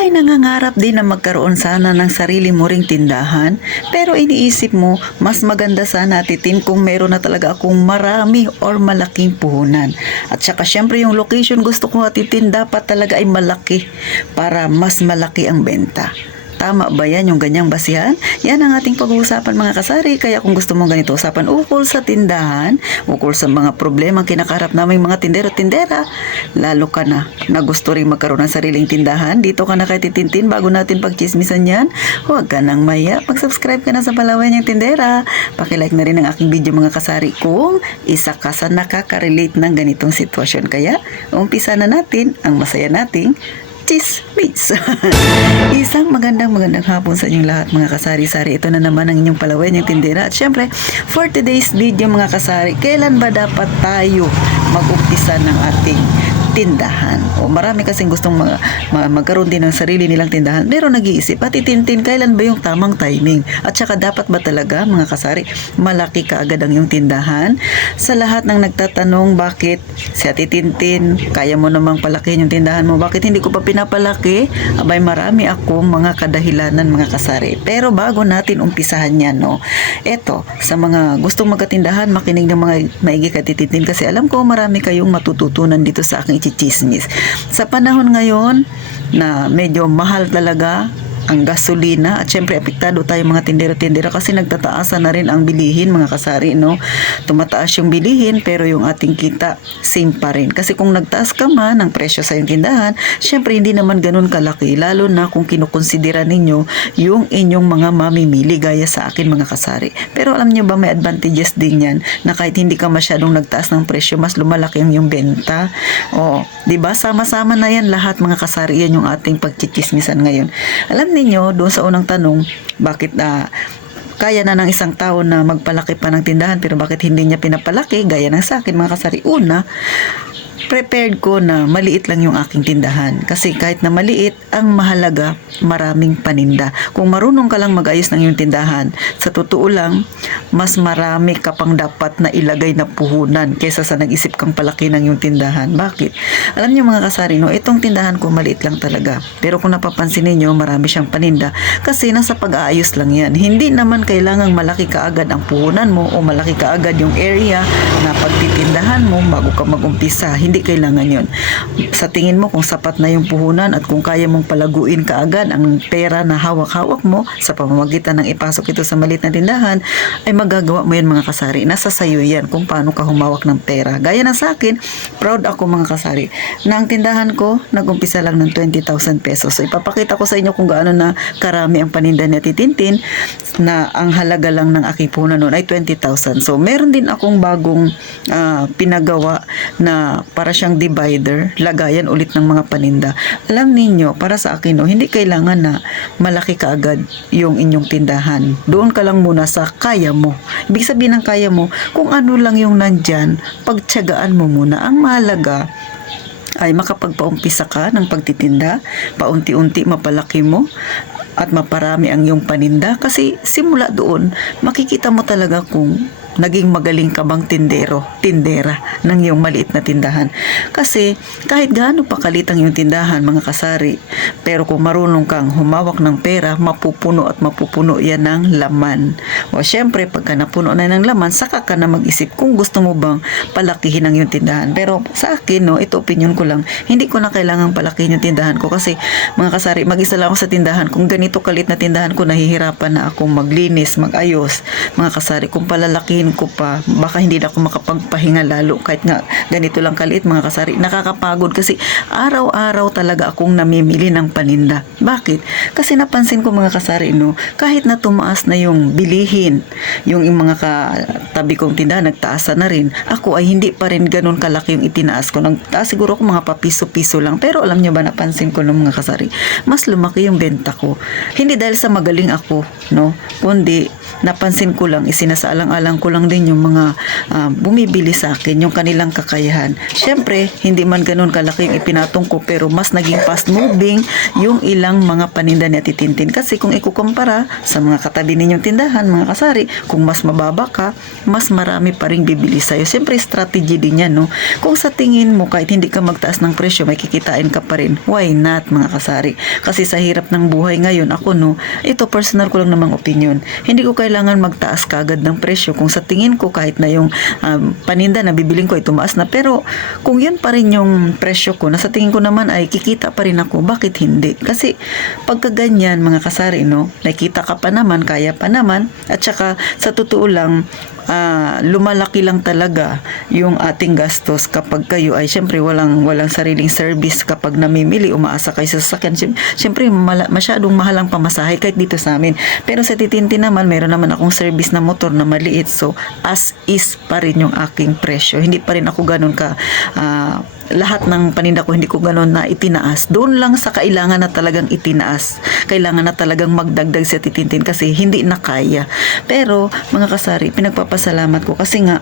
ba ay nangangarap din na magkaroon sana ng sarili mo ring tindahan? Pero iniisip mo, mas maganda sana titin kung meron na talaga akong marami or malaking puhunan. At saka syempre yung location gusto ko atitin dapat talaga ay malaki para mas malaki ang benta. Tama ba yan yung ganyang basihan? Yan ang ating pag-uusapan mga kasari. Kaya kung gusto mong ganito usapan ukol sa tindahan, ukol sa mga problema kinakaharap naming mga tindero-tindera, lalo ka na gusto rin magkaroon ng sariling tindahan, dito ka na kay Titintin bago natin pagchismisan yan. Huwag ka nang maya. Mag-subscribe ka na sa Palawan Niyang Tindera. Pakilike na rin ang aking video mga kasari kung isa ka sa nakaka-relate ng ganitong sitwasyon. Kaya umpisa na natin ang masaya nating chismis. Isang magandang hapon sa inyong lahat mga kasari-sari. Ito na naman ang inyong Palawan Niyang Tindera. At syempre, for today's video mga kasari, kailan ba dapat tayo mag-umpisa ng ating tindahan? O marami kasing gustong magkaroon din ng sarili nilang tindahan, pero nag-iisip at itintin kailan ba yung tamang timing, at saka dapat ba talaga mga kasari malaki kaagad ang yung tindahan? Sa lahat ng nagtatanong bakit si Ate Tintin kaya mo namang palakihin yung tindahan mo, bakit hindi ko pa pinapalaki, abay marami akong mga kadahilanan mga kasari. Pero bago natin umpisahan yan, no, eto sa mga gustong magkatindahan, makinig ng mga maigi kay Ate Tintin kasi alam ko marami kayong matututunan dito sa aking chichismis. Sa panahon ngayon na medyo mahal talaga ang gasolina at syempre apektado tayo mga tindero-tindera kasi nagtataasan na rin ang bilihin mga kasari, no? Tumataas yung bilihin pero yung ating kita same pa rin. Kasi kung nagtaas ka man ang presyo sa yung tindahan, syempre hindi naman ganun kalaki, lalo na kung kinukonsidera ninyo yung inyong mga mamimili gaya sa akin mga kasari. Pero alam nyo ba may advantages din yan na kahit hindi ka masyadong nagtaas ng presyo, mas lumalaki ang yung benta. O, diba? Sama-sama na yan lahat mga kasari. Yan yung ating pagchichismisan ngayon. Alam ninyo, doon sa unang tanong, bakit kaya na ng isang tao na magpalaki pa ng tindahan pero bakit hindi niya pinapalaki gaya ng sa akin mga kasari? Una, prepared ko na maliit lang yung aking tindahan. Kasi kahit na maliit, ang mahalaga, maraming paninda. Kung marunong ka lang mag-ayos ng iyong tindahan, sa totoo lang, mas marami ka pang dapat na ilagay na puhunan kaysa sa nag-isip kang palaki ng iyong tindahan. Bakit? Alam niyo mga kasari, no, itong tindahan ko maliit lang talaga. Pero kung napapansin niyo, marami siyang paninda kasi nasa pag-aayos lang yan. Hindi naman kailangang malaki kaagad ang puhunan mo o malaki kaagad yung area na pagtitindahan mo bago ka mag-umpisa. Hindi kailangan yun. Sa tingin mo kung sapat na yung puhunan at kung kaya mong palaguin kaagad ang pera na hawak-hawak mo sa pamamagitan ng ipasok ito sa maliit na tindahan, ay magagawa mo yan mga kasari. Nasa sayo yan kung paano ka humawak ng pera. Gaya na sa akin, proud ako mga kasari na ang tindahan ko nag-umpisa lang ng 20,000 pesos. So ipapakita ko sa inyo kung gaano na karami ang paninda ni Ate Tintin na ang halaga lang ng aking puhunan noon ay 20,000. So meron din akong bagong pinagawa na para siyang divider, lagayan ulit ng mga paninda. Alam ninyo, para sa akin, no, hindi kailangan na malaki kaagad yung inyong tindahan. Doon ka lang muna sa kaya mo. Ibig sabihin ng kaya mo, kung ano lang yung nandyan, pagtiyagaan mo muna. Ang mahalaga ay makapagpaumpisa ka ng pagtitinda, paunti-unti mapalaki mo at maparami ang iyong paninda kasi simula doon, makikita mo talaga kung naging magaling ka bang tindera ng iyong maliit na tindahan. Kasi kahit gaano pa kalit ang iyong tindahan mga kasari, pero kung marunong kang humawak ng pera, mapupuno at mapupuno yan ng laman. O syempre, pagka napuno na ng laman, saka ka na mag-isip kung gusto mo bang palakihin ang iyong tindahan. Pero sa akin, no, ito opinion ko lang, hindi ko na kailangang palakihin yung tindahan ko kasi mga kasari, mag-isa lang ako sa tindahan. Kung ganito kalit na tindahan ko, nahihirapan na akong maglinis, mag-ayos. Mga kasari, kung palalakihin ko pa, baka hindi na ako makapagpahinga lalo kahit nga ganito lang kaliit mga kasari. Nakakapagod kasi araw-araw talaga akong namimili ng paninda. Bakit? Kasi napansin ko mga kasari, no, kahit na tumaas na yung bilihin, yung mga katabi kong tindahan nagtaas na rin, ako ay hindi pa rin ganun kalaki yung itinaas ko. Nagtaas siguro ako mga papiso-piso lang, pero alam nyo ba, napansin ko ng mga kasari, mas lumaki yung benta ko. Hindi dahil sa magaling ako, no, kundi napansin ko lang, isinasaalang-alang ko lang lang din yung mga bumibili sa akin, yung kanilang kakayahan. Syempre, hindi man ganun kalaki yung ipinatong ko, pero mas naging fast moving yung ilang mga paninda ni Ate Tintin. Kasi kung ikukumpara sa mga katabi ninyong tindahan, mga kasari, kung mas mababa ka, mas marami pa rin bibili sa'yo. Syempre, strategy din yan, no? Kung sa tingin mo, kahit hindi ka magtaas ng presyo, may kikitain ka pa rin, why not, mga kasari? Kasi sa hirap ng buhay ngayon, ako, no, ito personal ko lang namang opinion, hindi ko kailangan magtaas kagad ng presyo kung sa tingin ko kahit na yung paninda na bibiling ko ay tumaas na, pero kung yun pa rin yung presyo ko na sa tingin ko naman ay kikita pa rin ako, bakit hindi? Kasi pagka ganyan, mga kasari, no, nakita ka pa naman, kaya pa naman, at saka sa totoo lang, lumalaki lang talaga yung ating gastos kapag kayo ay syempre walang sariling service. Kapag namimili, umaasa kayo sa sasakyan, syempre masyadong mahal ang pamasahe kahit dito sa amin. Pero sa Titintin naman, meron naman akong service na motor na maliit, so as is pa rin yung aking presyo. Hindi pa rin ako ganun ka lahat ng paninda ko, hindi ko ganun na itinaas. Doon lang sa kailangan na talagang itinaas. Kailangan na talagang magdagdag sa Titintin kasi hindi na kaya. Pero mga kasari, pinagpapasalamat ko kasi nga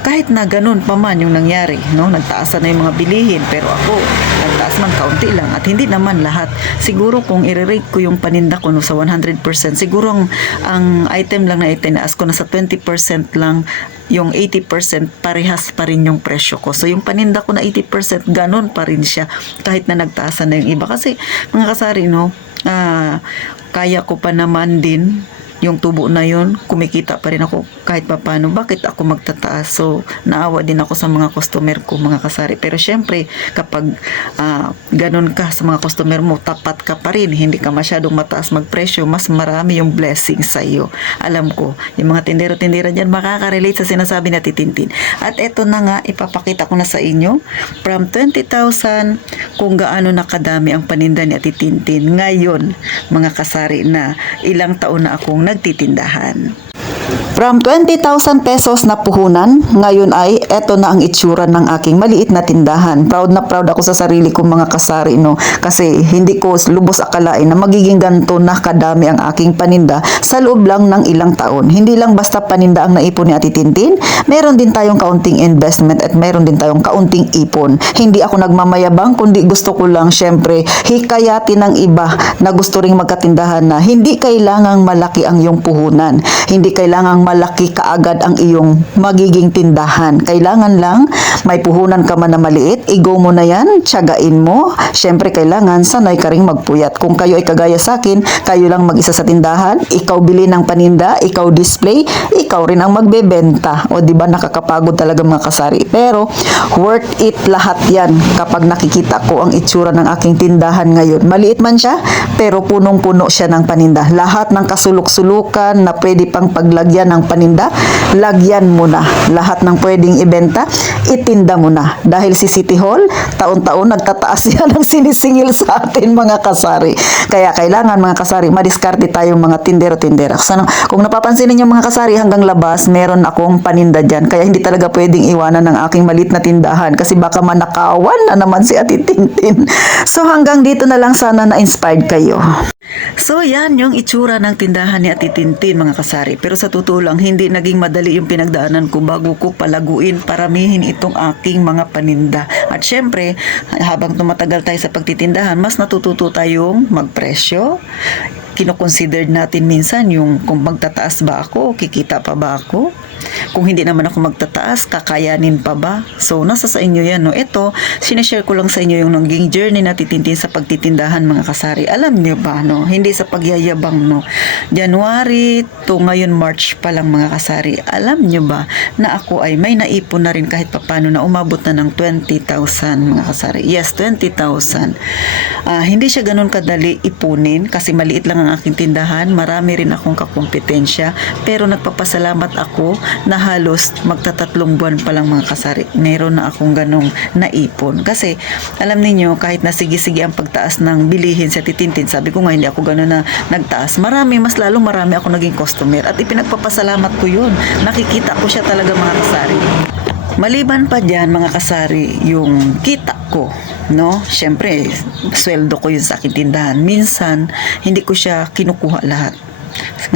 kahit na ganun pa man yung nangyari, no? Nagtaas na yung mga bilihin, pero ako nagtaas man kaunti lang at hindi naman lahat. Siguro kung i-rate ko yung paninda ko, no, sa 100%, siguro ang item lang na itinaas ko na sa 20% lang, yung 80% parehas pa rin yung presyo ko. So yung paninda ko na 80%, ganun pa rin siya kahit na nagtaasan na yung iba. Kasi mga kasari, no, kaya ko pa naman din yung tubo na yun, kumikita pa rin ako kahit papano. Bakit ako magtataas? So, naawa din ako sa mga customer ko, mga kasari. Pero syempre, kapag ganun ka sa mga customer mo, tapat ka pa rin, hindi ka masyadong mataas magpresyo, mas marami yung blessing sa iyo. Alam ko, yung mga tindero-tindera dyan, makaka-relate sa sinasabi na Titintin. At eto na nga, ipapakita ko na sa inyo, from 20,000, kung gaano nakadami ang paninda ni Ate Tintin. Ngayon, mga kasari, na ilang taon na akong nagtitindahan. From 20,000 pesos na puhunan, ngayon ay eto na ang itsura ng aking maliit na tindahan. Proud na proud ako sa sarili kong mga kasari, no? Kasi hindi ko lubos akalain na magiging ganito na kadami ang aking paninda sa loob lang ng ilang taon. Hindi lang basta paninda ang naipon ni Ate Tintin, meron din tayong kaunting investment at meron din tayong kaunting ipon. Hindi ako nagmamayabang, kundi gusto ko lang syempre hikayatin ng iba na gusto ring magkatindahan na hindi kailangang malaki ang iyong puhunan. Hindi kailangang malaki kaagad ang iyong magiging tindahan. Kailangan lang may puhunan ka man na maliit, i-go mo na yan, tiyagain mo. Syempre kailangan sanay ka ring magpuyat. Kung kayo ay kagaya sa akin, kayo lang mag-isa sa tindahan, ikaw bili ng paninda, ikaw display, ikaw rin ang magbebenta. O di ba nakakapagod talaga mga kasari. Pero worth it lahat yan kapag nakikita ko ang itsura ng aking tindahan ngayon. Maliit man siya, pero punong-puno siya ng paninda. Lahat ng kasulok-sulukan na pwede pang paglagyan ng paninda, lagyan mo na. Lahat ng pwedeng ibenta, itinda mo na. Dahil si City Hall, taon-taon nagtataas yan ng sinisingil sa atin mga kasari. Kaya kailangan mga kasari, madiskarte tayong mga tindero-tindera. Kung napapansin ninyo mga kasari, hanggang labas, meron akong paninda dyan. Kaya hindi talaga pwedeng iwanan ng aking malit na tindahan kasi baka manakawan na naman si Ate Tintin. So hanggang dito na lang, sana na-inspired kayo. So yan yung itsura ng tindahan ni Ate Tintin mga kasari. Pero sa totoo lang, hindi naging madali yung pinagdaanan ko bago ko palaguin, paramihin itong aking mga paninda. At syempre, habang tumatagal tayo sa pagtitindahan, mas natututo tayong magpresyo. Kino-consider natin minsan yung kung magtataas ba ako, kikita pa ba ako? Kung hindi naman ako magtataas, kakayanin pa ba? So, nasa sa inyo yan, no? Ito, sinishare ko lang sa inyo yung naging journey na Titintin sa pagtitindahan, mga kasari. Alam niyo ba, no? Hindi sa pagyayabang, no? January to ngayon March pa lang, mga kasari. Alam niyo ba na ako ay may naipon na rin kahit papano na umabot na ng 20,000, mga kasari. Yes, 20,000. Hindi siya ganun kadali ipunin kasi maliit lang ang aking tindahan. Marami rin akong kakumpetensya. Pero nagpapasalamat ako na halos magtatatlong buwan pa lang, mga kasari, meron na akong ganong naipon. Kasi alam niyo, kahit na sige-sige ang pagtaas ng bilihin sa Titintin, sabi ko nga hindi ako ganon na nagtaas. Mas marami ako naging customer at ipinagpapasalamat ko yun. Nakikita ko siya talaga, mga kasari. Maliban pa dyan, mga kasari, yung kita ko, no? Syempre, sweldo ko yun sa aking tindahan. Minsan, hindi ko siya kinukuha lahat.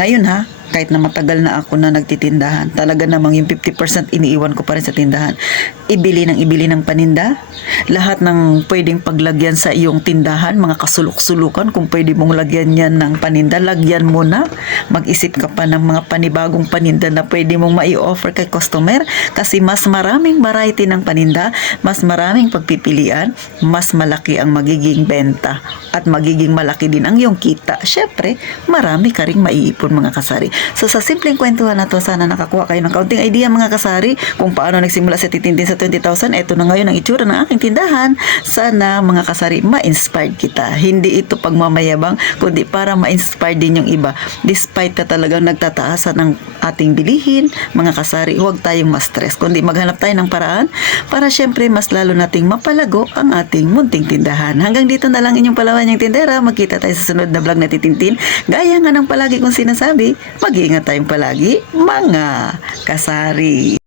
Ngayon kahit na matagal na ako na nagtitindahan, talaga namang yung 50% iniiwan ko pa rin sa tindahan. Ibili ng paninda, lahat ng pwedeng paglagyan sa iyong tindahan, mga kasulok-sulukan, kung pwede mong lagyan yan ng paninda, lagyan mo na. Mag-isip ka pa ng mga panibagong paninda na pwede mong mai-offer kay customer, kasi mas maraming variety ng paninda, mas maraming pagpipilian, mas malaki ang magiging benta at magiging malaki din ang iyong kita. Syempre, marami ka ring maiipon, mga kasari. So sa simpleng kwentuhan na to, sana nakakuha kayo ng kaunting idea, mga kasari, kung paano nagsimula sa titintin sa 20,000. Ito na ngayon ang itsura ng aking tindahan. Sana, mga kasari, ma-inspired kita. Hindi ito pagmamayabang, kundi para ma-inspire din yung iba. Despite na talagang nagtataasan ng ating bilihin, mga kasari, huwag tayong ma-stress, kundi maghanap tayo ng paraan para syempre mas lalo nating mapalago ang ating munting tindahan. Hanggang dito na lang inyong palawan yung tindera. Magkita tayo sa sunod na vlog na titintin. Gaya nga ng palagi kong sinasabi, mag-iingat tayong palagi, mga kasari.